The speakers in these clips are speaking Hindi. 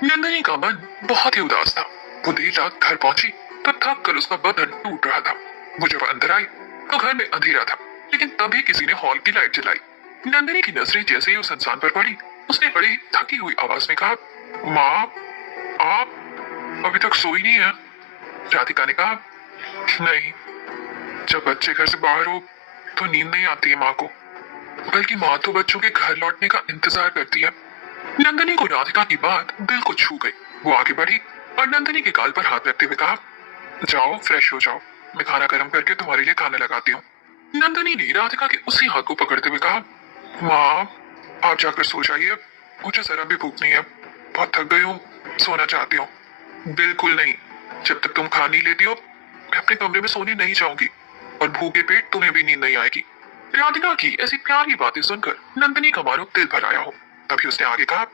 नंदिनी का मन बहुत ही उदास था। वो देर रात घर पहुंची तो थक कर उसका बदन टूट रहा था। वो जब अंदर आई तो घर में अंधेरा था, लेकिन तभी किसी ने हॉल की लाइट जलाई। नंदिनी की नजरें जैसे ही उस इंसान पर पड़ी, उसने बड़ी थकी हुई आवाज में कहा, माँ, आप अभी तक सोई नहीं है? राधिका ने कहा, नहीं, जब बच्चे घर से बाहर हो तो नींद नहीं आती है माँ को, बल्कि माँ तो बच्चों के घर लौटने का इंतजार करती है। नंदिनी को राधिका की बात दिल को छू गई। वो आगे बढ़ी और नंदिनी के गाल पर हाथ रखते हुए कहा, जाओ फ्रेश हो जाओ, मैं खाना गर्म करके तुम्हारे लिए खाना लगाती हूँ। नंदिनी ने राधिका के उसी हाथ को पकड़ते हुए कहा, माँ, आप जाकर सो जाइए, मुझे जरा भी भूख नहीं है, बहुत थक गई हूँ, सोना चाहती हूँ। बिल्कुल नहीं, जब तक तुम खा नहीं लेती हो मैं अपने कमरे में सोने नहीं जाऊंगी, और भूखे पेट तुम्हें भी नींद नहीं आएगी। राधिका की ऐसी प्यारी बातें सुनकर नंदिनी का मानो दिल भर आया हो। तभी उसने आगे कहा,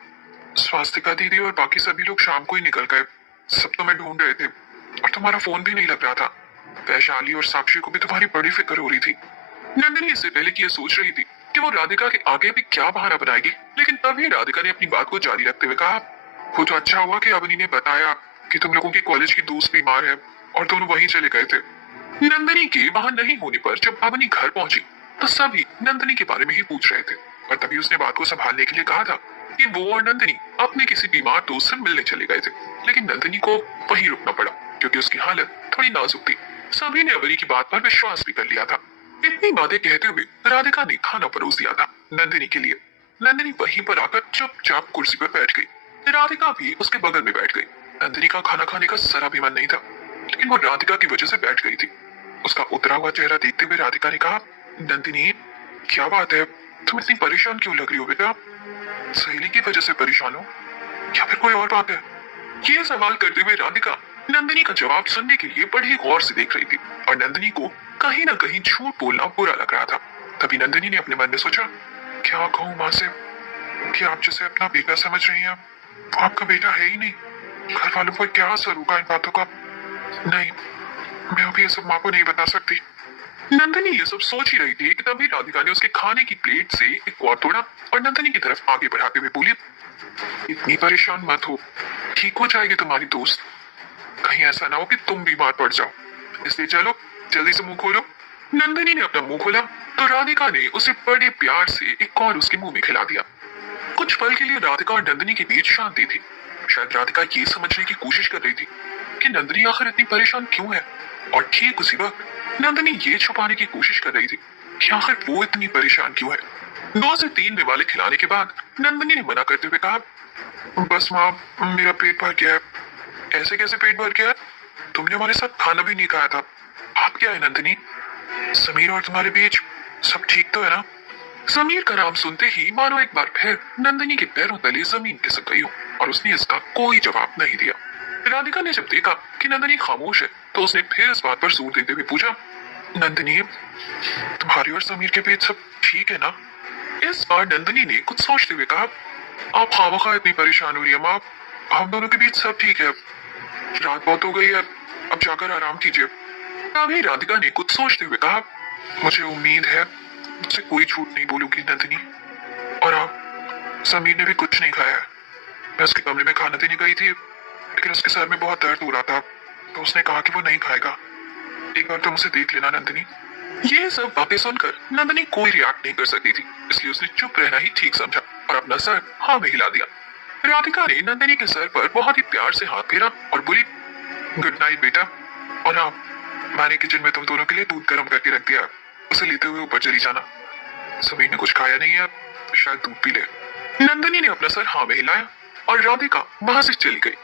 स्वास्तिका दीदी और बाकी सभी लोग शाम को ही निकल गए, सब तुम्हें ढूंढ रहे थे, और तुम्हारा फोन भी नहीं लग रहा था। वैशाली और साक्षी को भी तुम्हारी बड़ी फिक्र हो रही थी। नंदिनी इससे पहले कि ये सोच रही थी कि वो राधिका के आगे भी क्या बहाना बनाएगी, लेकिन तभी राधिका ने अपनी बात को जारी रखते हुए कहा, वो तो अच्छा हुआ कि अवनी ने बताया कि तुम लोगों की कॉलेज की दोस्त बीमार है और दोनों वहीं चले गए थे। नंदिनी के वहां नहीं होने पर जब अवनी घर पहुंची तो सभी नंदिनी के बारे में ही पूछ रहे थे, और तभी उसने बात को संभालने के लिए कहा था कि वो और नंदिनी अपने किसी बीमार दोस्त से मिलने चले गए थे, लेकिन नंदिनी को वहीं रुकना पड़ा क्योंकि उसकी हालत थोड़ी नाजुक थी। सभी ने अवनी की बात पर विश्वास भी कर लिया था। इतनी बातें कहते हुए राधिका ने खाना परोस दिया था नंदिनी के लिए। नंदिनी वहीं पर आकर चुपचाप कुर्सी पर बैठ गई। राधिका भी उसके बगल में बैठ गई। नंदिनी का खाना खाने का जरा भी मन नहीं था, लेकिन वो राधिका की वजह से बैठ गई थी। उसका उतरा हुआ चेहरा देखते हुए राधिका ने कहा, नंदिनी, क्या बात है, तुम इतनी परेशान क्यों लग रही हो बेटा? सहेली की वजह से परेशान हो या फिर कोई और बात है? ये सवाल करते हुए राधिका नंदिनी का जवाब सुनने के लिए बड़ी गौर से देख रही थी, और नंदिनी को कहीं ना कहीं झूठ बोलना बुरा लग रहा था। तभी नंदिनी ने अपने मन में सोचा, क्या कहूँ माँ से कि आप जिसे अपना बेटा समझ रही हैं वो आपका बेटा है ही नहीं। घर वालों पर क्या असर होगा इन बातों का? नहीं, मैं अभी ये सब माँ को नहीं बता सकती। नंदिनी ये सब सोच ही रही थी कि तभी राधिका ने उसके खाने की प्लेट से एक और तोड़ा और नंदिनी की तरफ आगे बढ़ाते हुए बोली, इतनी परेशान मत हो, ठीक हो जाएगी तुम्हारी दोस्त। कहीं ऐसा ना हो कि तुम बीमार पड़ जाओ, इसलिए चलो जल्दी से मुंह खोलो। नंदिनी ने अपना मुंह खोला तो राधिका ने उसे बड़े प्यार से एक और उसके मुंह में खिला दिया। कुछ पल के लिए राधिका और नंदिनी के बीच शांति थी। शायद राधिका ये समझने की कोशिश कर रही थी कि नंदिनी आखिर इतनी परेशान क्यों है, और ठीक उसी वक्त नंदिनी ये छुपाने की कोशिश कर रही थी कि आखिर वो इतनी परेशान क्यों है। 2 से 3 निवाले खिलाने के बाद नंदिनी ने मना करते हुए कहा, बस माँ, मेरा पेट भर गया है। ऐसे कैसे पेट भर गया है? तुमने हमारे साथ खाना भी नहीं खाया था। आप क्या है नंदिनी? समीर और तुम्हारे बीच सब ठीक तो है ना? समीर का नाम सुनते ही मानो एक बार फिर नंदिनी के पैरों तले जमीन खिसक गई हो, और उसने इसका कोई जवाब नहीं दिया। राधिका ने जब देखा कि नंदिनी खामोश है तो उसने फिर इस बात पर जोर देते हुए पूछा, नंदिनी, तुम्हारी और समीर के बीच सब ठीक है ना? इस बार नंदिनी ने कुछ सोचते हुए कहा, आप खामखा इतनी परेशान हो रही है माँ, हम दोनों के बीच सब ठीक है। रात बहुत हो गई है, अब जाकर आराम कीजिए। तभी राधिका ने कुछ सोचते हुए कहा, मुझे उम्मीद है मुझसे कोई झूठ नहीं बोलूंगी नंदिनी। और हाँ, समीर ने भी कुछ नहीं खाया है। मैं उसके कमरे में खाना देने गई थी, लेकिन उसके सर में बहुत दर्द हो रहा था, तो उसने कहा कि वो नहीं खाएगा। एक बार तुम उसे देख लेना नंदिनी। ये सब बातें सुनकर नंदिनी कोई रिएक्ट नहीं कर सकती थी, इसलिए उसने चुप रहना ही ठीक समझा और अपना सर हाँ में हिला दिया। राधिका ने नंदिनी के सर पर बहुत ही प्यार से हाथ फेरा और बोली, गुड नाइट बेटा। और हाँ, मैंने किचन में तुम दोनों के लिए दूध गर्म करके रख दिया, उसे लेते हुए ऊपर चली जाना। समीर ने कुछ खाया नहीं है, शायद दूध पी ले। नंदिनी ने अपना सर हाँ में हिलाया और राधिका वहां से चली गई।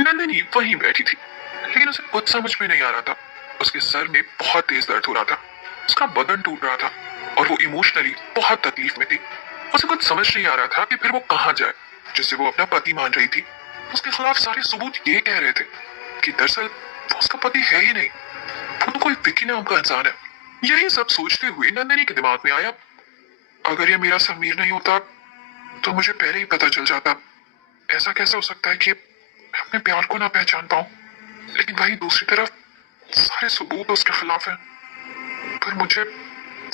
नंदिनी वहीं बैठी थी, लेकिन उसे कुछ समझ में नहीं आ रहा था। उसके सर में बहुत तेज दर्द हो रहा था, उसका बदन टूट रहा था, और वो इमोशनली बहुत तकलीफ में थी। उसे कुछ समझ नहीं आ रहा था कि फिर वो कहाँ जाए, जिसे वो अपना पति मान रही थी। उसके खिलाफ सारे सबूत ये कह रहे थे कि दरअसल वो उसका पति है ही नहीं, वो तो कोई विकी नाम का इंसान है। यही सब सोचते हुए नंदिनी के दिमाग में आया, अगर ये मेरा समीर नहीं होता तो मुझे पहले ही पता चल जाता। ऐसा कैसे हो सकता है कि मैं अपने प्यार को ना पहचान पाऊं? लेकिन भाई दूसरी तरफ सारे सबूत उसके खिलाफ हैं, पर मुझे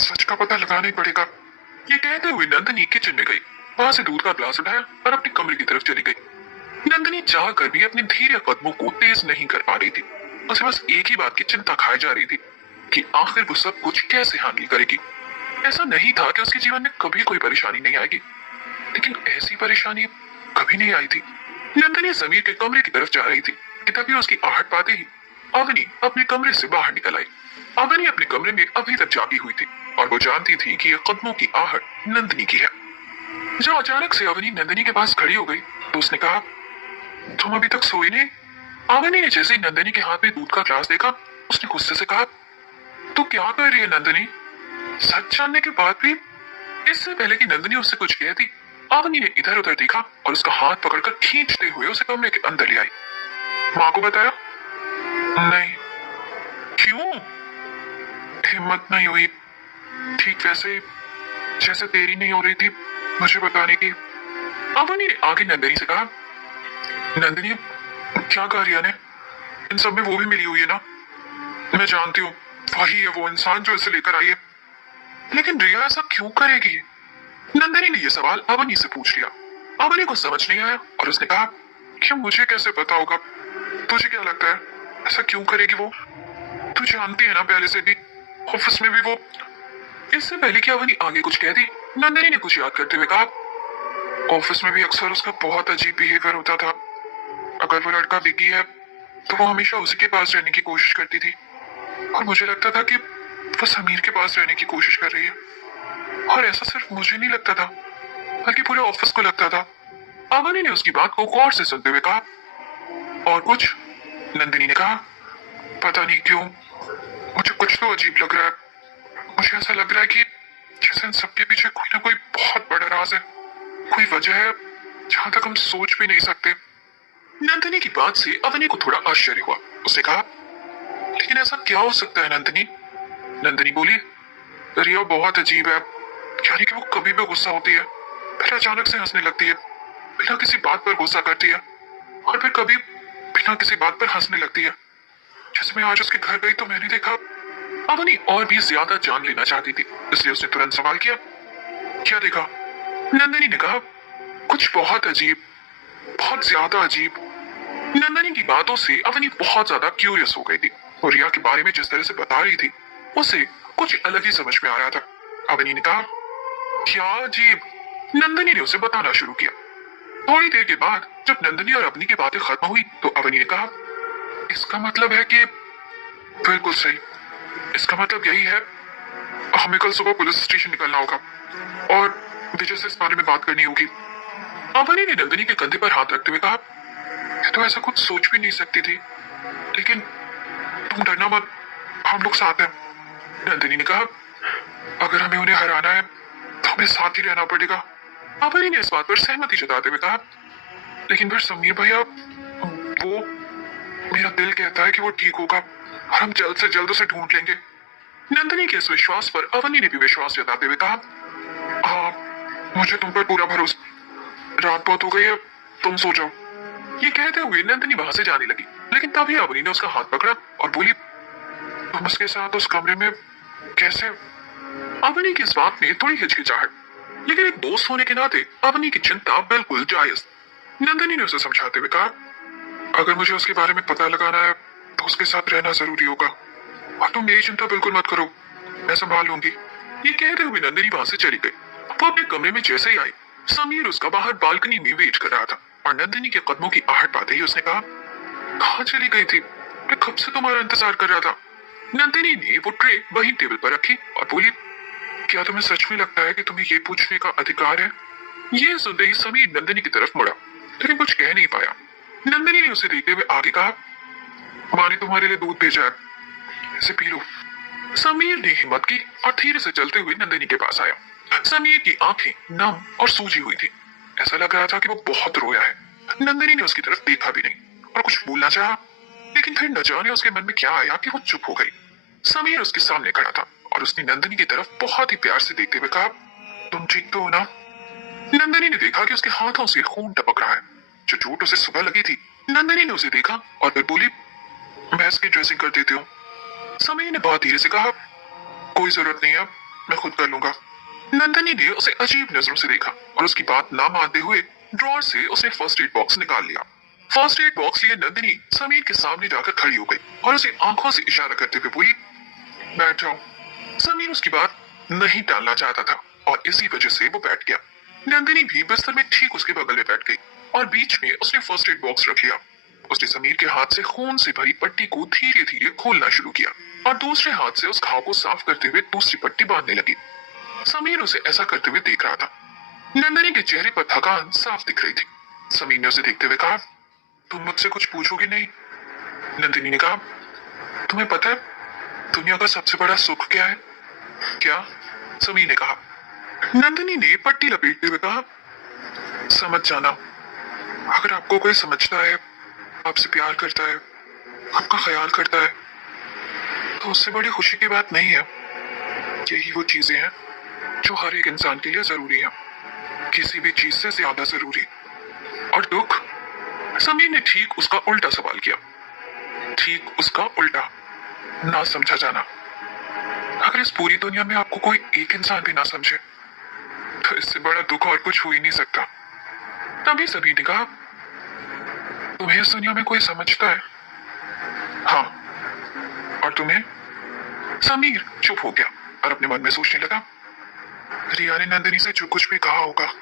सच का पता लगाना ही पड़ेगा। ये कहते हुए नंदिनी किचन में गई, वहां से दूध का ग्लास उठाया और अपने कमरे की तरफ चली गई। नंदिनी चाह कर भी अपने धीरे कदमों को तेज नहीं कर पा रही थी। उसे बस एक ही बात की चिंता खाई जा रही थी कि आखिर वो सब कुछ कैसे हैंडल करेगी। ऐसा नहीं था कि उसके जीवन में कभी कोई परेशानी नहीं आएगी, लेकिन ऐसी परेशानी कभी नहीं आई थी। नंदिनी समीर के कमरे की तरफ जा रही थी कि तभी उसकी आहट पाते ही अवनी अपने कमरे से बाहर निकल आई। अवनी अपने कमरे में अभी तक जागी हुई थी और वो जानती थी कि ये कदमों की आहट नंदिनी की है। जब अचानक से अवनी नंदिनी के पास खड़ी हो गई तो उसने कहा, तुम अभी तक सोई नहीं? अवनी ने जैसे ही नंदिनी के हाथ में दूध का ग्लास देखा, उसने गुस्से से कहा, तू क्या कर रही है नंदिनी? सच जानने के बाद भी? इससे पहले कि नंदिनी उससे कुछ कहती, अवनी ने इधर उधर देखा और उसका हाथ पकड़कर खींचते हुए उसे कमरे के अंदर ले आई। माँ को बताया? नहीं। क्यों? हिम्मत नहीं हुई, ठीक वैसे जैसे तेरी नहीं हो रही थी मुझे बताने की। अवनी ने आगे नंदिनी से कहा, नंदिनी क्या कहा रिया ने? इन सब में वो भी मिली हुई है ना? मैं जानती हूँ वही है वो इंसान जो इसे लेकर आई है, लेकिन रिया ऐसा क्यों करेगी? नंदिनी ने यह सवाल अवनी से पूछ लिया। अवनी को समझ नहीं आया और उसने कहा, कि मुझे कैसे पता होगा? तुझे क्या लगता है ऐसा क्यों करेगी वो? तू जानती है ना पहले से भी, ऑफिस में भी वो। इससे पहले कि अवनी आगे कुछ कह दी, नंदिनी ने कुछ याद करते हुए कहा, ऑफिस में भी अक्सर उसका बहुत अजीब बिहेवियर होता था। अगर वो लड़का विकी है तो वो हमेशा उसी के पास रहने की कोशिश करती थी और मुझे लगता था कि वो समीर के पास रहने की कोशिश कर रही है। और ऐसा सिर्फ मुझे नहीं लगता था बल्कि पूरे ऑफिस को लगता था। अवनी ने उसकी बात को गौर से सुनते हुए कहा, और कुछ? नंदिनी ने कहा, पता नहीं क्यों मुझे कुछ तो अजीब लग रहा है। मुझे ऐसा लग रहा है कि जैसे इन सबके पीछे कोई ना कोई बहुत बड़ा राज है, कोई वजह है जहां तक हम सोच भी नहीं सकते। नंदिनी की बात से अवनी को थोड़ा आश्चर्य हुआ। उसने कहा, लेकिन ऐसा क्या हो सकता है नंदिनी? नंदिनी बोली, रिया बहुत अजीब है, यानी कि वो कभी भी गुस्सा होती है, फिर अचानक से हंसने लगती है, बिना किसी बात पर गुस्सा करती है, और फिर कभी बिना किसी बात पर हंसने लगती है। जैसे मैं आज उसके घर गई तो मैंने देखा। अवनी और भी ज्यादा जान लेना चाहती थी, इसलिए उसने तुरंत सवाल किया, क्या देखा? नंदिनी ने कहा, कुछ बहुत अजीब, बहुत ज्यादा अजीब। नंदिनी की बातों से अवनी बहुत ज्यादा क्यूरियस हो गई थी और रिया के बारे में जिस तरह से बता रही थी उसे कुछ अलग ही समझ में आ रहा था। अवनी ने कहा, क्या अजीब? नंदिनी ने उसे बताना शुरू किया। थोड़ी देर के बाद जब नंदिनी और अवनी की बातें खत्म हुई तो अवनी ने कहा, इसका मतलब है कि? बिल्कुल सही, इसका मतलब यही है हमें कल सुबह पुलिस स्टेशन निकलना होगा और विजय से इस बारे में बात करनी होगी। अवनी ने नंदिनी के कंधे पर हाथ रखते हुए कहा, मैं तो ऐसा कुछ सोच भी नहीं सकती थी, लेकिन तुम डरना मत, हम लोग साथ हैं। नंदिनी ने कहा, अगर हमें उन्हें हराना है तो हमें साथ ही रहना पड़ेगा। अवनी ने इस बात पर सहमति जताते हुए कहा, लेकिन फिर समीर भैया, वो, मेरा दिल कहता है कि वो ठीक होगा और हम जल्द से जल्द उसे ढूंढ लेंगे। नंदिनी के इस विश्वास पर अवनी ने भी विश्वास जताते हुए कहा, हाँ, मुझे तुम पर पूरा भरोसा। रात बहुत हो गई है, तुम सो जाओ। ये कहते हुए नंदिनी वहां से जाने लगी, लेकिन तभी अवनी ने उसका हाथ पकड़ा और बोली, तुम उसके साथ उस कमरे में कैसे? अवनी की इस बात में थोड़ी हिचकिचाहट, लेकिन एक दोस्त होने के नाते अवनी की चिंता बिल्कुल जायज। नंदिनी ने उसे समझाते हुए कहा, अगर मुझे उसके बारे में पता लगाना है तो उसके साथ रहना जरूरी होगा और तुम मेरी चिंता बिल्कुल मत करो, मैं संभाल लूंगी। ये कहते हुए नंदिनी वहां से चली गई। वो अपने कमरे में जैसे ही आई, समीर उसका बाहर बालकनी में वेट कर रहा था और नंदिनी के कदमों की आहट पाते ही उसने कहा, कहाँ चली गई थी? मैं कब से तुम्हारा इंतजार कर रहा था। नंदिनी ने वो ट्रे वही टेबल पर रखी और बोली, क्या तुम्हें सच में लगता है कि तुम्हें ये पूछने का अधिकार है? ये सुनते ही समीर नंदिनी की तरफ मुड़ा, लेकिन कुछ कह नहीं पाया। नंदिनी ने उसे देखते हुए आगे कहा, माँ ने तुम्हारे लिए दूध भेजा है, इसे पी लो। समीर ने हिम्मत की और धीरे से चलते हुए नंदिनी के पास आया। समीर की आंखें नम और सूजी हुई थी, ऐसा लग रहा था कि वो बहुत रोया है। नंदिनी ने उसकी तरफ देखा भी नहीं और कुछ बोलना चाहा, लेकिन फिर न जाने उसके मन में क्या आया कि वो चुप हो गई। समीर उसके सामने खड़ा था और उसने नंदिनी की तरफ बहुत ही प्यार से देखते हुए कहा, तुम ठीक तो हो ना? नंदिनी ने देखा कि उसके हाथों से खून टपक रहा है, जो चोट उसे सुबह लगी थी। नंदिनी ने उसे देखा और फिर बोली, मैं इसकी ड्रेसिंग कर देती हूँ। समीर ने बहुत धीरे से कहा, कोई जरूरत नहीं है, मैं खुद कर लूंगा। नंदिनी ने उसे अजीब नजरों से देखा और उसकी बात ना मानते हुए ड्रॉर से उसने फर्स्ट एड बॉक्स निकाल लिया। फर्स्ट एड बॉक्स लिए नंदिनी समीर के सामने जाकर खड़ी हो गई और उसे आंखों से इशारा करते हुए बोली, बैठ जाओ। समीर उसकी बात नहीं टालना चाहता था और इसी वजह से वो बैठ गया। नंदिनी भी बिस्तर में ठीक उसके बगल में बैठ गई और बीच में उसने फर्स्ट एड बॉक्स रख लिया। उसने समीर के हाथ से खून से भरी पट्टी को धीरे धीरे खोलना शुरू किया और दूसरे हाथ से उस घाव को साफ करते हुए दूसरी पट्टी बांधने लगी। समीर उसे ऐसा करते हुए देख रहा था। नंदिनी के चेहरे पर थकान साफ दिख रही थी। समीर ने उसे देखते हुए कहा, तुम मुझसे कुछ पूछोगी नहीं? नंदिनी ने कहा, तुम्हें पता है दुनिया का सबसे बड़ा सुख क्या है? क्या? समीर ने कहा। नंदिनी ने पट्टी लपेटते हुए कहा, समझ जाना। अगर आपको कोई समझता है, आपसे प्यार करता है, आपका ख्याल करता है, तो उससे बड़ी खुशी की बात नहीं है। यही वो चीजें हैं जो हर एक इंसान के लिए जरूरी है, किसी भी चीज से ज्यादा जरूरी। और दुख? समीर ने ठीक उसका उल्टा सवाल किया। ठीक उसका उल्टा, ना समझा जाना। अगर इस पूरी दुनिया में आपको कोई एक इंसान भी ना समझे तो इससे बड़ा दुख और कुछ हो ही नहीं सकता। तभी सभी ने कहा, तुम्हें इस दुनिया में कोई समझता है? हाँ। और तुम्हें? समीर चुप हो गया और अपने मन में सोचने लगा, रिया ने नंदिनी से जो कुछ भी कहा होगा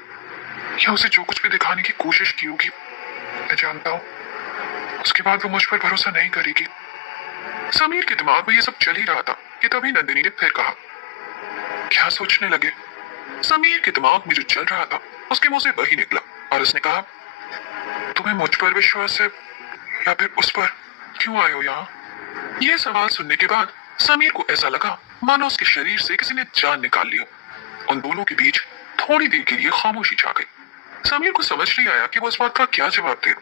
या उसे जो कुछ भी दिखाने की कोशिश की होगी, मैं जानता हूँ उसके बाद वो मुझ पर भरोसा नहीं करेगी। समीर के दिमाग में ये सब चल ही रहा था कि तभी नंदिनी ने फिर कहा, क्या सोचने लगे? समीर के दिमाग में जो चल रहा था उसके मुंह से वही निकला और उसने कहा, तुम्हें मुझ पर विश्वास है या फिर उस पर? क्यों आए हो यहाँ? यह सवाल सुनने के बाद समीर को ऐसा लगा मानो उसके शरीर से किसी ने जान निकाल ली हो। उन दोनों के बीच थोड़ी देर के लिए खामोशी छा गई। समीर को समझ नहीं आया कि वो इस बात का क्या जवाब दे।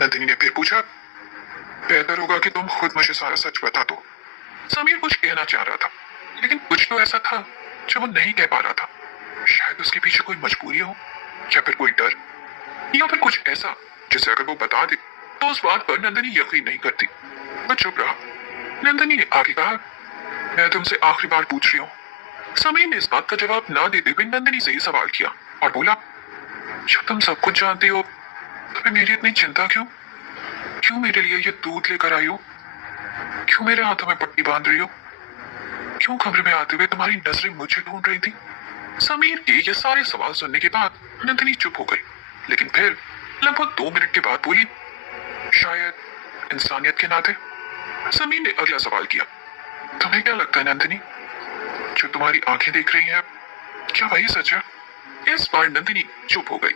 नंदिनी ने फिर पूछा, बेहतर होगा कि तुम खुद मुझे सारा सच बता दो। समीर कुछ कहना चाह रहा था लेकिन कुछ तो ऐसा था जो वो नहीं कह पा रहा था। शायद उसके पीछे कोई मजबूरी हो या फिर कोई डर या फिर कुछ ऐसा जिसे अगर वो बता दे तो उस बात पर नंदिनी यकीन नहीं करती। वह चुप रहा। नंदिनी ने आगे कहा, मैं तुमसे आखिरी बार पूछ रही हूँ। समीर ने इस बात का जवाब ना देते हुए नंदिनी से ही सवाल किया और बोला, जब तुम सब कुछ जानती हो तो फिर मेरी इतनी चिंता क्यों? क्यों मेरे लिए ये दूध लेकर आई हो? क्यों मेरे हाथों में पट्टी बांध रही हो? क्यों कमरे में आते हुए तुम्हारी नजरें मुझे ढूंढ रही थी? समीर के ये सारे सवाल सुनने के बाद नंदिनी चुप हो गई, लेकिन फिर लगभग 2 मिनट के बाद बोली, शायद इंसानियत के नाते। समीर ने अगला सवाल किया, तुम्हें क्या लगता है नंदिनी, जो तुम्हारी आंखें देख रही हैं क्या वही सच है? इस बार नंदिनी चुप हो गई।